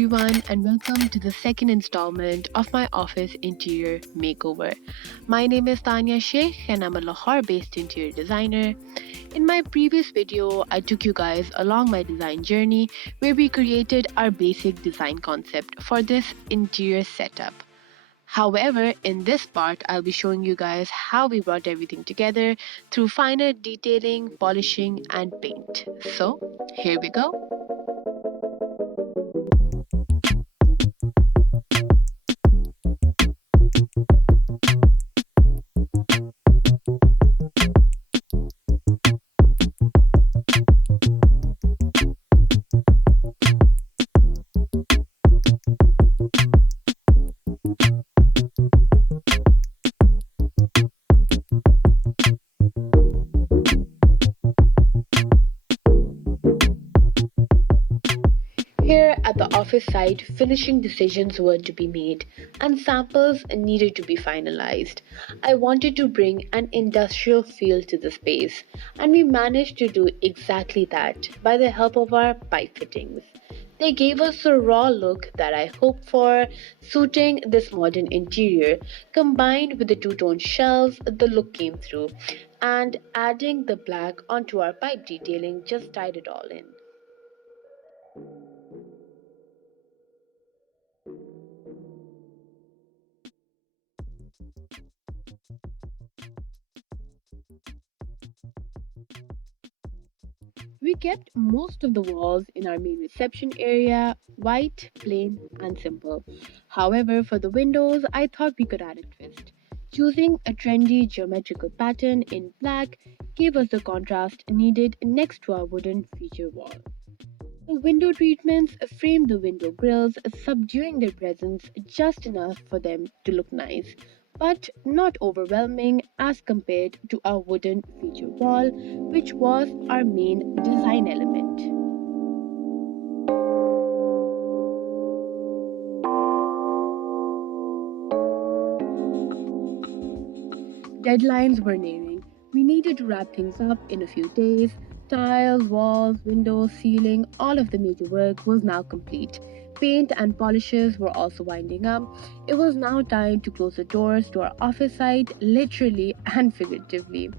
everyone, and welcome to the second installment of my office interior makeover. My name is Tanya Sheikh, and I'm a Lahore based interior designer. In my previous video, I took you guys along my design journey where we created our basic design concept for this interior setup. However, in this part, I'll be showing you guys how we brought everything together through finer detailing, polishing, and paint. So, here we go. Here at the office site, finishing decisions were to be made and samples needed to be finalized. I wanted to bring an industrial feel to the space, and we managed to do exactly that by the help of our pipe fittings. They gave us the raw look that I hoped for, suiting this modern interior. Combined with the two-tone shelves, the look came through, and adding the black onto our pipe detailing just tied it all in. We kept most of the walls in our main reception area white, plain, and simple. However, for the windows, I thought we could add a twist. Choosing a trendy geometrical pattern in black gave us the contrast needed next to our wooden feature wall. The window treatments framed the window grills, subduing their presence just enough for them to look nice, but not overwhelming as compared to our wooden feature wall, which was our main design element. Deadlines were nearing. We needed to wrap things up in a few days. Tiles, walls, windows, ceiling, all of the major work was now complete. Paint and polishes were also winding up. It was now time to close the doors to our office site, literally and figuratively.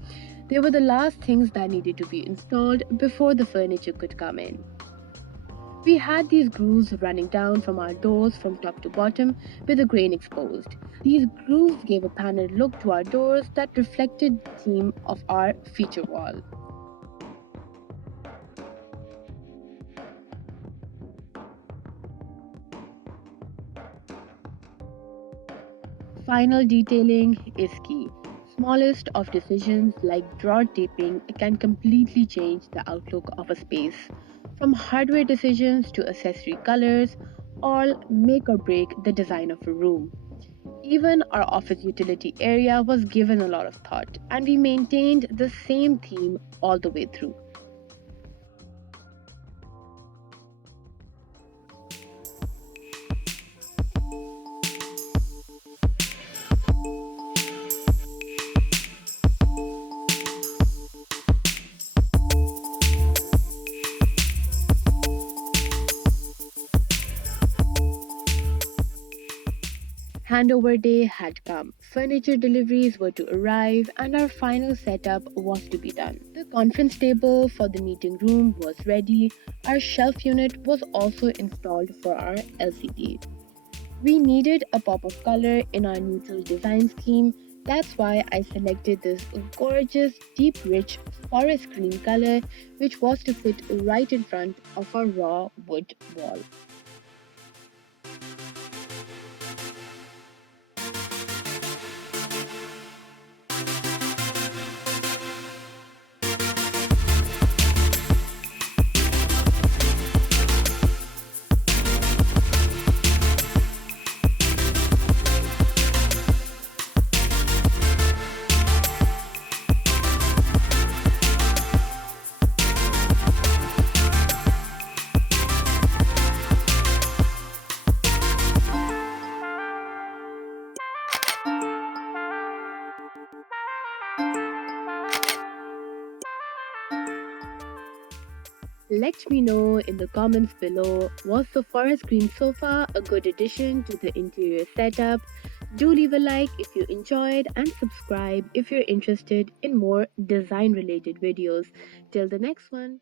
They were the last things that needed to be installed before the furniture could come in. We had these grooves running down from our doors from top to bottom with the grain exposed. These grooves gave a paneled look to our doors that reflected the theme of our feature wall. Final detailing is key. Smallest of decisions like drawer taping can completely change the outlook of a space. From hardware decisions to accessory colors, all make or break the design of a room. Even our office utility area was given a lot of thought, and we maintained the same theme all the way through. Handover day had come. Furniture deliveries were to arrive, and our final setup was to be done. The conference table for the meeting room was ready. Our shelf unit was also installed for our LCD. We needed a pop of color in our neutral design scheme. That's why I selected this gorgeous, deep, rich forest green color, which was to sit right in front of our raw wood wall. Let me know in the comments below, was the forest green sofa a good addition to the interior setup? Do leave a like if you enjoyed and subscribe if you're interested in more design related videos. Till the next one.